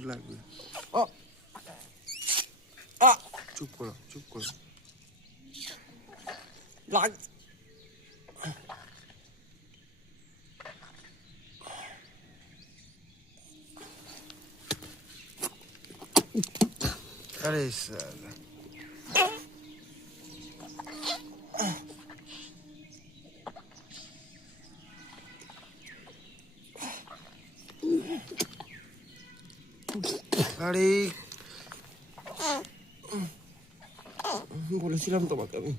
একটু লাগবে। চুপ করো, চুপ করো। লাগ আরে স্যার আরে বলেছিলাম তোমাকে আমি।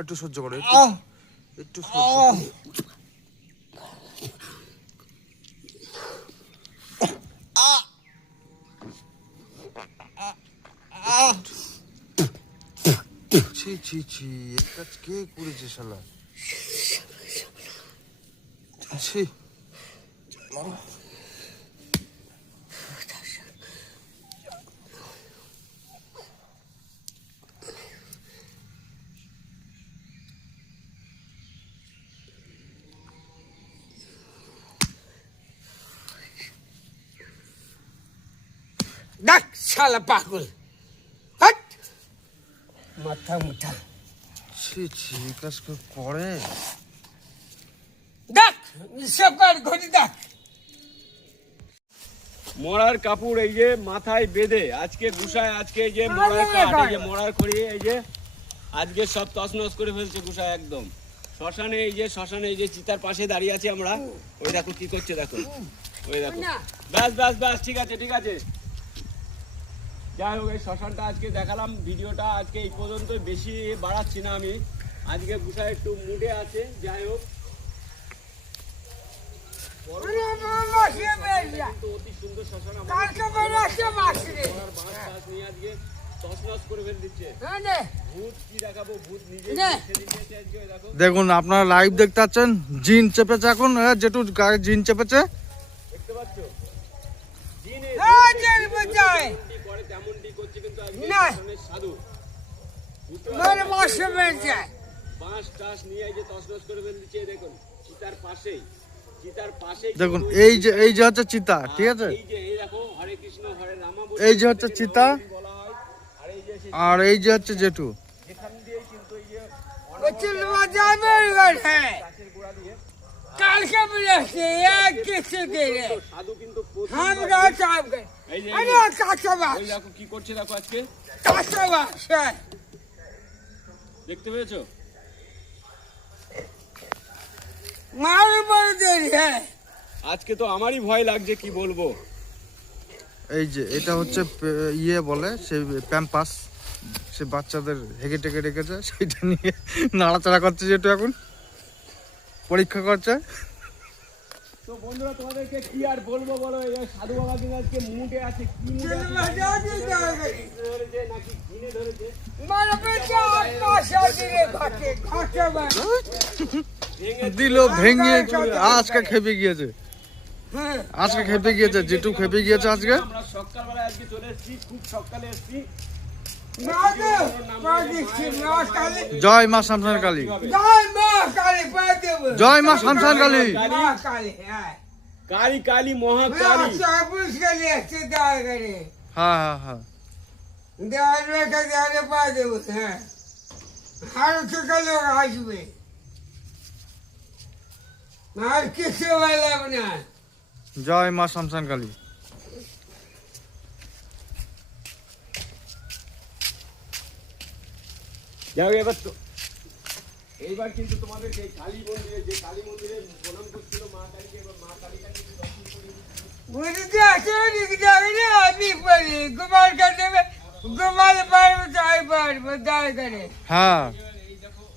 একটু সহ্য করো, একটু সহ্য করো। ছি ছি ছি, এই কাজ কে করেছে শালা? ছি ডাক শালা পাগল, হাট মাথা মুঠা ছি ছি, এই কাজ কেউ করে? ডাক সব কার ঘড়ি ডাক। মরার কাপড় এই যে মাথায় বেঁধে আজকে গুসায়, আজকে এই যে মরার কাঠ, এই যে মরার খড়ি, এই যে আজকে সব তছনছ করে ফেলছে গুসায় একদম। শ্মশানে এই যে চিতার পাশে দাঁড়িয়ে আছি আমরা। ওই দেখো কি করছে, দেখো ওই দেখো। ব্যাস ব্যাস ব্যাস, ঠিক আছে ঠিক আছে। যাই হোক, এই শ্মশানটা আজকে দেখালাম। ভিডিওটা আজকে এই পর্যন্ত, বেশি বাড়াচ্ছি না আমি। আজকে গুসায় একটু মুডে আছে। যাই হোক, অতি সুন্দর শ্মশান নিয়ে আজকে তছনছ করে ফেলে দিচ্ছে। ভূত কি দেখাবো, ভূত নিজে দেখো। দেখুন, আপনারা লাইভ দেখতে পাচ্ছেন, জিন চেপেছে এখন, যেটু গায়ে জিন চেপেছে, দেখতে পাচ্ছ? করে তেমনটি করছে, কিন্তু সাধু বাঁশ টাস নিয়ে এই যে তছনছ করে ফেলে দিচ্ছে। দেখুন চিতার পাশেই দেখুন এই যে হচ্ছে চিতা, ঠিক আছে? এই যে এই দেখো, হরে কৃষ্ণ হরে রাম, এই যে হচ্ছে চিতা, বলা হয়। আর এই যে হচ্ছে জেঠু। এখান দিয়ে কিন্তু এই যে কালকে বলেছে এক কিছু দিলে সাধু কিন্তু আমরা চাপ এই যে আরে কাঁচাবাস ওই দেখো কি করছে, দেখো আজকে কাঁচাবাস দেখতে পেয়েছো? মার বড় দেরি হ্যাঁ। আজকে তো আমারই ভয় লাগছে, কি বলবো। এই যে এটা হচ্ছে ইয়ে বলে, সে প্যাম্পাস, সে বাচ্চাদের হেগে টেকে রেখেছে, সেইটা নিয়ে নাড়াচাড়া করছে, যেটা এখন পরীক্ষা করছে। তো বন্ধুরা, তোমাদেরকে কি আর বলবো বলো, এই সাধু বাবা কিন্তু আজকে মুডে আছে। কি মুডে আছে? ধরেছে নাকি ঘিনে ধরেছে? দিল ভেঙে, আজকে খেপে গিয়েছে, আজকে খেপে গিয়েছে, যেটু খেপে গিয়েছে আজকে। আমরা সকালবেলা আজকে চলে এসেছি, খুব সকালে এসেছি। জয় মা শামসান কালী, জয় মা শামসান কালী, কালী কালী মহাকালী। হ্যাঁ হ্যাঁ হ্যাঁ, আসবে আর কিছু বললাম না। জয় মা শামসান কালী। যাও এবার তো, এইবার কিন্তু তোমাদের সেই কালী মন্দিরে, যে কালী মন্দিরে প্রণাম করছিল মা কালীকে, এবার মা কালীটা কিন্তু দর্শন করে বুঝতে আসলে যাবে না, আমি পারি গোপাল কাটে গোপাল পারবো তাই পারবো দায় করে। হ্যাঁ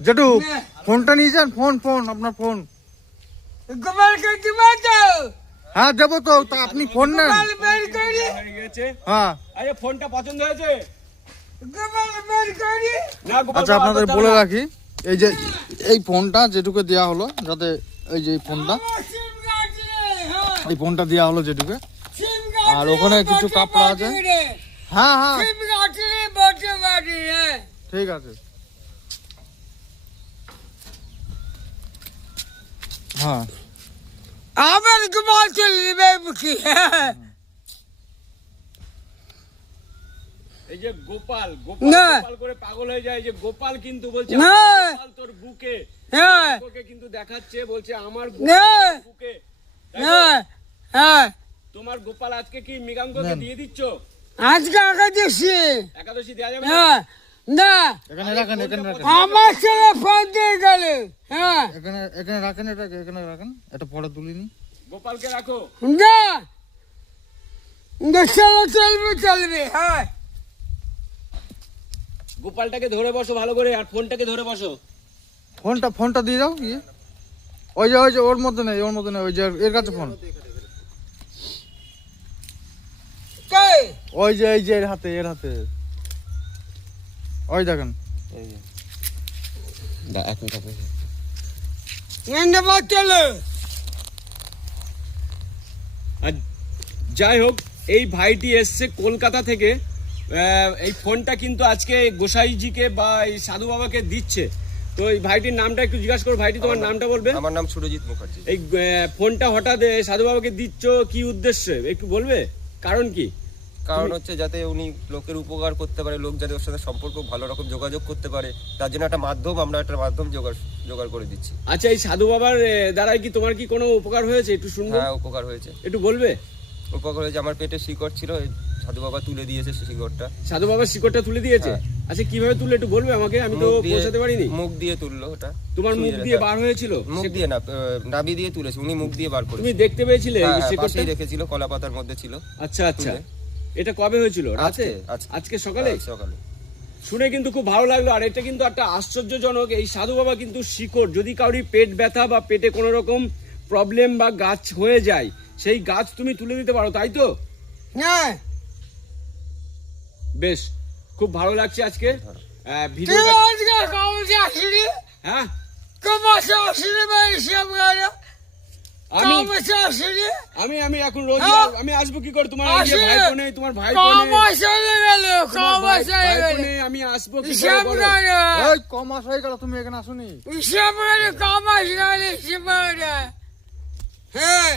জেঠু, ফোনটা নিয়ে যান, ফোন আপনার ফোন। গোপাল কাটে বাঁচাও। হ্যাঁ দেবো তো, তা আপনি ফোন নেন। গোপাল বের করি, হয়ে গেছে। হ্যাঁ আরে ফোনটা পছন্দ হয়েছে? গোপাল বের করি। না গোপাল, আচ্ছা, আপনাদের বলে রাখি, এই যে এই ফোনটা যেটুকু দেওয়া হলো, যাতে এই যে এই ফোনটা, সিম গাছ রে, হ্যাঁ এই ফোনটা দেওয়া হলো যেটুকু, সিম গাছ আর ওখানে কিছু কাপড় আছে। হ্যাঁ হ্যাঁ ঠিক আছে। হ্যাঁ আমার গোপাল চলে যাবে বুকি। এই যে গোপাল না। গোপাল করে পাগল হয়ে যায়, এই যে গোপাল কিন্তু বলছে না। আমার গোপাল তোর বুকে, হ্যাঁ তোকে কিন্তু দেখাচ্ছে, বলছে আমার না। বুকে। তাই তো? হ্যাঁ হ্যাঁ তোমার গোপাল আজকে কি মৃগাঙ্ককে দিয়ে দিচ্ছ? আজকে আগে দিচ্ছি। একাদশী দেওয়া যাবে না? হ্যাঁ না এখানে রাখেন, এখানে রাখেন, আমার ছেলে ফোন দিয়ে গেল। হ্যাঁ এখানে এখানে রাখেন, এটাকে এখানে রাখেন, এটা পরে তুলিনি। গোপালকে রাখো। না চলো চলবে চলবে। হ্যাঁ গোপালটাকে ধরে বসো ভালো করে, আর ফোনটাকে ধরে বসো। ফোনটা দিয়ে দাও। ইয়ে ওই যে ওর মধ্যে নেই, ওর মধ্যে নেই, ওই যে এর কাছে ফোন, কে ওই যে এই যে এর হাতে ওই দেখেন। ধন্যবাদ চলো। আর যাই হোক, এই ভাইটি এসছে কলকাতা থেকে, এই ফোনটা কিন্তু আজকে গোসাইজিকে বা এই সাধু বাবাকে দিচ্ছে। তো এই ভাইটির নামটা একটু জিজ্ঞাসা করো। ভাইটি তোমার নামটা বলবে? আমার নাম সুরজিৎ মুখার্জি। এই ফোনটা হঠাৎ সাধু বাবাকে দিচ্ছ, কি উদ্দেশ্যে একটু বলবে? কারণ কি? কারণ হচ্ছে যাতে উনি লোকের উপকার করতে পারে, লোক যাতে ওর সাথে সম্পর্ক ভালো রকম যোগাযোগ করতে পারে, তার জন্য একটা মাধ্যম, আমরা একটা মাধ্যম জোগাড় করে দিচ্ছি। আচ্ছা, এই সাধু বাবার দ্বারাই কি তোমার কি কোনো উপকার হয়েছে? একটু শুনবো। হ্যাঁ, উপকার হয়েছে। একটু বলবে? উপকার হয়েছে, আমার পেটে শিকড় ছিল, এই সাধু বাবা তুলে দিয়েছে সেই শিকড়টা। সাধু বাবার শিকড়টা তুলে দিয়েছে? হ্যাঁ। আচ্ছা, কিভাবে তুলে একটু বলবে আমাকে? আমি তো মুখ দিয়ে- পৌঁছাতে পারিনি। মুখ দিয়ে তুললো ওটা। তোমার মুখ দিয়ে বার হয়েছিল? মুখ দিয়ে না, নাভি দিয়ে তুলেছে, উনি মুখ দিয়ে বার করেছে। তুমি দেখতে পেয়েছিলে এই হ্যাঁ, শিকড়টা? পাশেই রেখেছিল, কলা পাতার মধ্যে ছিল। আচ্ছা আচ্ছা, তুলে। এটা কবে হয়েছিল? রাতে? আজকে সকালে? হ্যাঁ, সকালে। শুনে কিন্তু খুব ভালো লাগলো। আর এটা কিন্তু একটা আশ্চর্যজনক, এই সাধু বাবা কিন্তু শিকড়, যদি কাউরি পেট ব্যথা বা পেটে কোনো রকম প্রবলেম বা গাছ হয়ে যায়, সেই গাছ তুমি তুলে দিতে পারো, তাই তো? হ্যাঁ বেশ, খুব ভালো লাগছে আজকে তুই ভিডিওটা। আজকে কবে আসলি? হ্যাঁ, কবে আসলি ভাই সব গেল? আমি কবে আসলি? আমি আমি এখন রোজ হ্যাঁ। আমি আসবো কি করে? তোমার এই যে আসলে। ভাই বোনে, তোমার ভাই কবে বোনে, চলে গেল? তোমার কবে ভাই চলে গেল? বোনে আমি আসবো কি করে সব বলো? গেল। ওই ক মাস হয়ে গেল তুমি এখানে আসুনি। সব গেল কবে গেল? সব গেল। হ্যাঁ